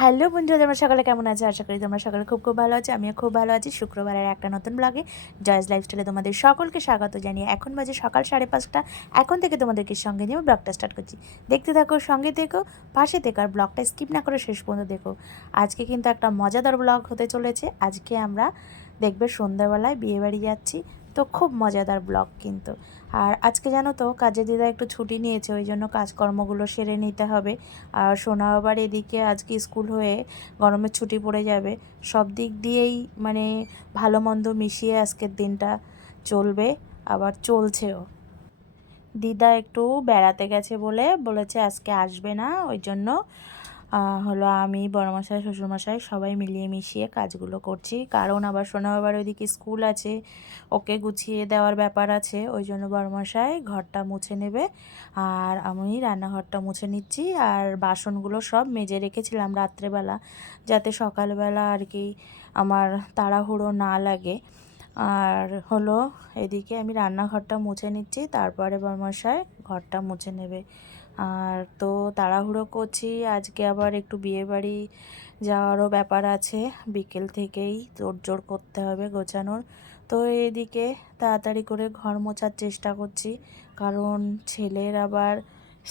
Hello বন্ধুরা, তোমরা সকালে কেমন আছো? আশা করি তোমরা সকালে খুব খুব ভালো আছো। আমিও খুব ভালো আছি। শুক্রবারের একটা নতুন ব্লগে জয়েস লাইফস্টাইলে তোমাদের সকলকে স্বাগত জানিয়ে এখন বাজে সকাল 5:30। এখন থেকে তোমাদেরকে সঙ্গে নিয়ে ব্লগটা স্টার্ট করছি। দেখতে থাকো, সঙ্গে থেকো, পাশে থেকো, আর ব্লগটা স্কিপ না করে শেষ পর্যন্ত দেখো। আজকে কিন্তু একটা মজাদার ব্লগ হতে চলেছে। আজকে আমরা দেখবে সন্ধ্যাবেলায় বিয়েবাড়ি যাচ্ছি, তো খুব মজাদার ব্লগ কিন্তু। আর আজকে জানো তো কাজের দিদা একটু ছুটি নিয়েছে, ওই জন্য কাজকর্মগুলো সেরে নিতে হবে। আর সোনা আবার এদিকে আজকে স্কুল হয়ে গরমের ছুটি পড়ে যাবে। সব দিক দিয়েই মানে ভালো মন্দ মিশিয়ে আজকের দিনটা চলবে, আবার চলছেও। দিদা একটু বেড়াতে গেছে বলে বলেছে আজকে আসবে না, ওই জন্য হলো আমি বড়মশাই শ্বশুরমশাই সবাই মিলিয়ে মিশিয়ে কাজগুলো করছি। কারণ আবার সোনা বাবার ওইদিকে স্কুল আছে, ওকে গুছিয়ে দেওয়ার ব্যাপার আছে, ওই জন্য বড়মশাই ঘরটা মুছে নেবে আর আমি রান্নাঘরটা মুছে নিচ্ছি। আর বাসনগুলো সব মেজে রেখেছিলাম রাত্রেবেলা, যাতে সকালবেলা আর কি আমার তাড়াহুড়ো না লাগে। আর হলো এদিকে আমি রান্নাঘরটা মুছে নিচ্ছি, তারপরে বড়মশাই ঘরটা মুছে নেবে। আর তো তাড়াহুড়ো করছি, আজকে আবার একটু বিয়েবাড়ি যাওয়ারও ব্যাপার আছে, বিকেল থেকেই তোড়জোড় করতে হবে গোছানোর। তো এদিকে তাড়াতাড়ি করে ঘর মোছার চেষ্টা করছি, কারণ ছেলের আবার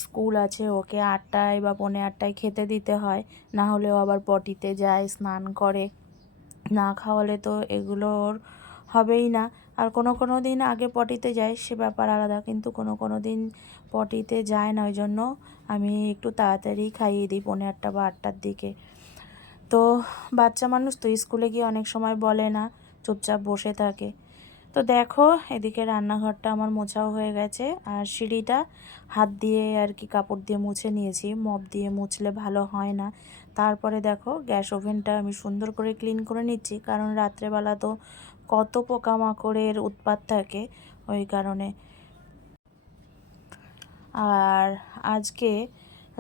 স্কুল আছে, ওকে 8টায় বা 8:45 খেতে দিতে হয়, না হলেও আবার পটিতে যায়, স্নান করে। না খাওয়ালে তো এগুলোর হবেই না। আর কোনো কোনো দিন আগে পটিতে যায়, সে ব্যাপার আলাদা, কিন্তু কোনো কোনো দিন পটিতে যায় না, ওই জন্য আমি একটু তাড়াতাড়ি খাইয়ে দিই 8:45 বা 8টার দিকে। তো বাচ্চা মানুষ তো, স্কুলে গিয়ে অনেক সময় বলে না, চুপচাপ বসে থাকে। তো দেখো এদিকে রান্নাঘরটা আমার মোছাও হয়ে গেছে, আর সিঁড়িটা হাত দিয়ে আর কি কাপড় দিয়ে মুছে নিয়েছি, মপ দিয়ে মুছলে ভালো হয় না। তারপরে দেখো গ্যাস ওভেনটা আমি সুন্দর করে ক্লিন করে নিচ্ছি, কারণ রাত্রেবেলা তো কত পোকামাকড়ের উৎপাত থাকে, ওই কারণে। আর আজকে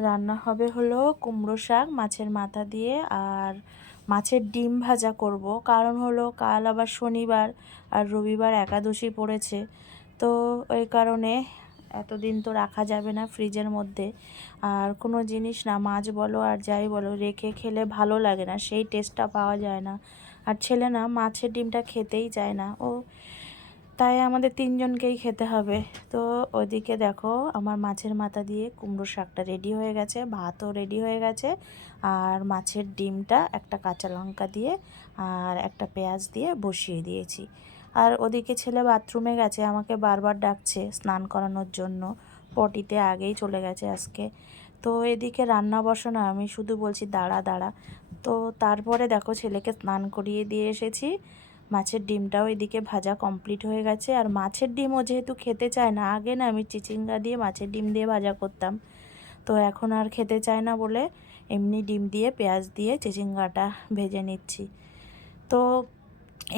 রান্না হবে হলো কুমড়ো শাক মাছের মাথা দিয়ে, আর মাছের ডিম ভাজা করব। কারণ হলো কাল আবার শনিবার আর রবিবার একাদশী পড়েছে, তো ওই কারণে এতদিন তো রাখা যাবে না ফ্রিজের মধ্যে। আর কোনো জিনিস না, মাছ বলো আর যাই বলো, রেখে খেলে ভালো লাগে না, সেই টেস্টটা পাওয়া যায় না। আর ছেলে না মাছের ডিমটা খেতেই চায় না, ও তাই আমাদের তিনজনকেই খেতে হবে। তো ওদিকে দেখো আমার মাছের মাথা দিয়ে কুমড়ো শাকটা রেডি হয়ে গেছে, ভাতও রেডি হয়ে গেছে, আর মাছের ডিমটা একটা কাঁচা লঙ্কা দিয়ে আর একটা পেঁয়াজ দিয়ে বসিয়ে দিয়েছি। আর ওদিকে ছেলে বাথরুমে গেছে, আমাকে বারবার ডাকছে স্নান করানোর জন্য, পটিতে আগেই চলে গেছে আজকে। তো এদিকে রান্না বসানো, আমি শুধু বলছি দাঁড়া দাঁড়া। তো তারপরে দেখো ছেলেকে স্নান করিয়ে দিয়ে এসেছি, মাছের ডিমটাও এদিকে ভাজা কমপ্লিট হয়ে গেছে। আর মাছের ডিমও যেহেতু খেতে চায় না, আগে না আমি চিচিঙ্গা দিয়ে মাছের ডিম দিয়ে ভাজা করতাম, তো এখন আর খেতে চায় না বলে এমনি ডিম দিয়ে পেঁয়াজ দিয়ে চিচিঙ্গাটা ভেজে নিচ্ছি। তো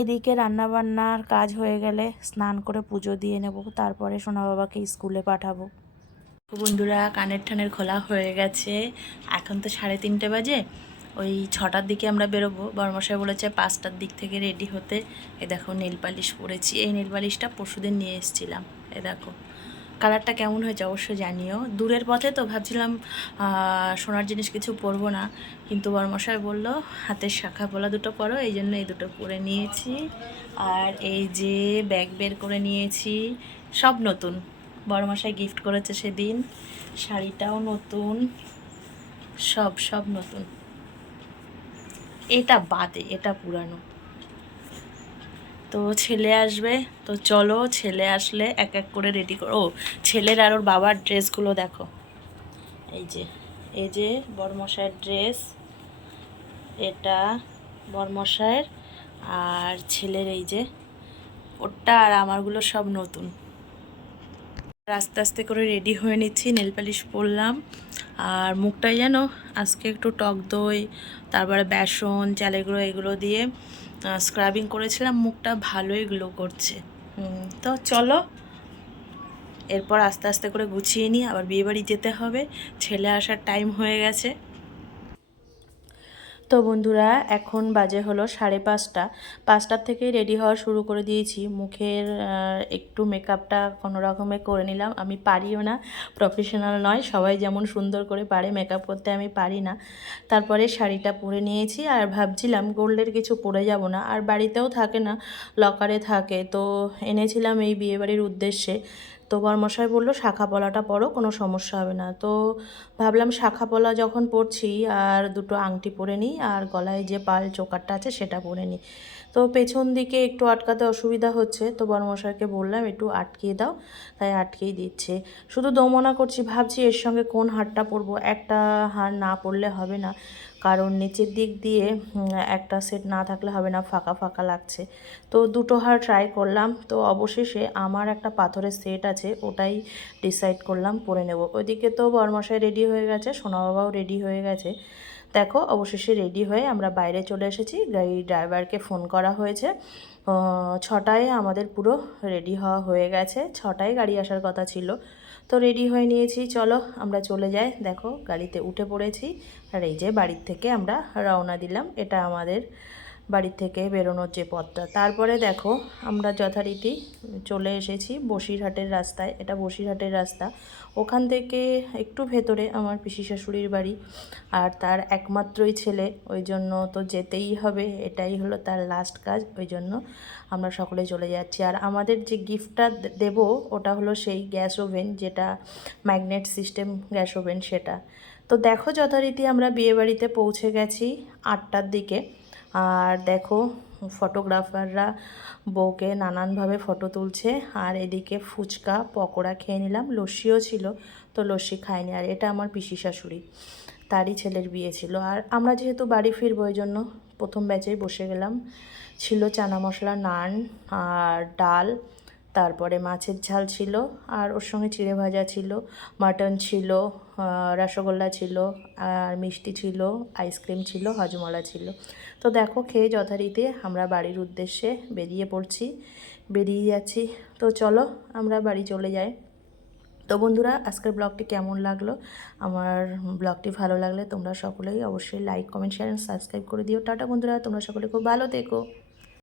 এদিকে রান্নাবান্নার কাজ হয়ে গেলে স্নান করে পুজো দিয়ে নেব, তারপরে সোনা বাবাকে স্কুলে পাঠাবো। বন্ধুরা কানের ঠানের খোলা হয়ে গেছে, এখন তো 3:30 বাজে, ওই 6টার দিকে আমরা বেরোবো। বড়মশাই বলেছে 5টার দিক থেকে রেডি হতে। এ দেখো নেল পালিশ পরেছি, এই নেল পালিশটা পরশুদিন নিয়ে এসেছিলাম। এ দেখো কালারটা কেমন হয়েছে অবশ্যই জানিও। দূরের পথে তো ভাবছিলাম সোনার জিনিস কিছু পরবো না, কিন্তু বড়মশাই বললো হাতের শাখা পলা দুটো পরো, এই জন্য এই দুটো পরে নিয়েছি। আর এই যে ব্যাগ বের করে নিয়েছি, সব নতুন, বড়মশাই গিফট করেছে সেদিন। শাড়িটাও নতুন, সব সব নতুন, এটা বাদে এটা পুরানো। তো ছেলে আসবে, তো চলো ছেলে আসলে এক এক করে রেডি করো। ছেলের আর ওর বাবার ড্রেসগুলো দেখো, এই যে এই যে বড়মশাইয়ের ড্রেস, এটা বড়মশাইয়ের, আর ছেলের এই যে ওটা, আর আমারগুলো সব নতুন। আস্তে আস্তে করে রেডি হয়ে নিচ্ছি, নেল পালিশ পরলাম। আর মুখটাই যেন আজকে একটু টক দই, তারপরে বেসন, চালের গুঁড়ো এগুলো দিয়ে স্ক্রাবিং করেছিলাম, মুখটা ভালোই গ্লো করছে। তো চলো এরপর আস্তে আস্তে করে গুছিয়ে নিই, আবার বিয়েবাড়ি যেতে হবে, ছেলে আসার টাইম হয়ে গেছে। তো বন্ধুরা এখন বাজে হলো 5:30। 5টার থেকেই রেডি হওয়া শুরু করে দিয়েছি। মুখের একটু মেকআপটা কোনো রকমে করে নিলাম। আমি পারিও না, প্রফেশনাল নয়, সবাই যেমন সুন্দর করে পারে মেকআপ করতে আমি পারি না। তারপরে শাড়িটা পরে নিয়েছি আর ভাবছিলাম গোল্ডের কিছু পরে যাব না, আর বাড়িতেও থাকে না, লকারে থাকে, তো এনেছিলাম এই বিয়েবাড়ির উদ্দেশ্যে। তো বরমশাই বললো শাখা পলাটা পরো, কোনো সমস্যা হবে না। তো ভাবলাম শাখা পলা যখন পরছি আর দুটো আংটি পরে নিই, আর গলায় যে পাল চোকারটা আছে সেটা পরে নিই। তো পেছন দিকে একটু আটকাতে অসুবিধা হচ্ছে, তো বরমশাইকে বললাম একটু আটকিয়ে দাও, তাই আটকেই দিচ্ছে। শুধু দমনা করছি, ভাবছি এর সঙ্গে কোন হারটা পরবো। একটা হার না পরলে হবে না, কারণ নিচের দিক দিয়ে একটা সেট না থাকলে হবে না, ফাঁকা ফাঁকা লাগছে। তো দুটো হার ট্রাই করলাম, তো অবশেষে আমার একটা পাথরের সেট আছে, ওটাই ডিসাইড করলাম পরে নেব। ওইদিকে তো বরমশাই রেডি হয়ে গেছে, সোনা বাবাও রেডি হয়ে গেছে। দেখো অবশেষে রেডি হয়ে আমরা বাইরে চলে এসেছি। গাড়ি ড্রাইভারকে ফোন করা হয়েছে, 6টায় আমাদের পুরো রেডি হওয়া হয়ে গেছে। 6টায় গাড়ি আসার কথা ছিল, তো রেডি হয়ে নিয়েছি, চলো আমরা চলে যাই। দেখো গাড়িতে উঠে পড়েছি, আর এই যে বাড়ির থেকে আমরা রওনা দিলাম। এটা আমাদের বাড়ির থেকে বেরোনোর যে পথটা। তারপরে দেখো আমরা যথারীতি চলে এসেছি বসিরহাটের রাস্তায়। এটা বসিরহাটের রাস্তা, ওখান থেকে একটু ভেতরে আমার পিসি শাশুড়ির বাড়ি, আর তার একমাত্রই ছেলে, ওই জন্য তো যেতেই হবে, এটাই হলো তার লাস্ট কাজ, ওই জন্য আমরা সকলে চলে যাচ্ছি। আর আমাদের যে গিফটটা দেব ওটা হলো সেই গ্যাস ওভেন, যেটা ম্যাগনেট সিস্টেম গ্যাস ওভেন, সেটা। তো দেখো যথারীতি আমরা বিয়েবাড়িতে পৌঁছে গেছি 8টার দিকে। আর দেখো ফটোগ্রাফাররা বউকে নানানভাবে ফটো তুলছে, আর এদিকে ফুচকা পকোড়া খেয়ে নিলাম, লস্যিও ছিল, তো লস্যি খাইনি। আর এটা আমার পিসি শাশুড়ি, তারই ছেলের বিয়ে ছিল। আর আমরা যেহেতু বাড়ি ফিরবো ওই জন্য প্রথম ব্যাচেই বসে গেলাম। ছিল চানা মশলা নান আর ডাল, তারপরে মাছের ঝাল ছিল, আর ওর সঙ্গে চিড়ে ভাজা ছিল, মাটন ছিল, রসগোল্লা ছিল, আর মিষ্টি ছিল, আইসক্রিম ছিল, হজমলা ছিল। তো দেখো খেয়ে যথারীতি আমরা বাড়ির উদ্দেশ্যে বেরিয়ে যাচ্ছি। তো চলো আমরা বাড়ি চলে যাই। তো বন্ধুরা আজকের ব্লগটি কেমন লাগলো? আমার ব্লগটি ভালো লাগলে তোমরা সকলেই অবশ্যই লাইক, কমেন্ট, শেয়ার, সাবস্ক্রাইব করে দিও। টাটা বন্ধুরা, তোমরা সকলে খুব ভালো থেকো।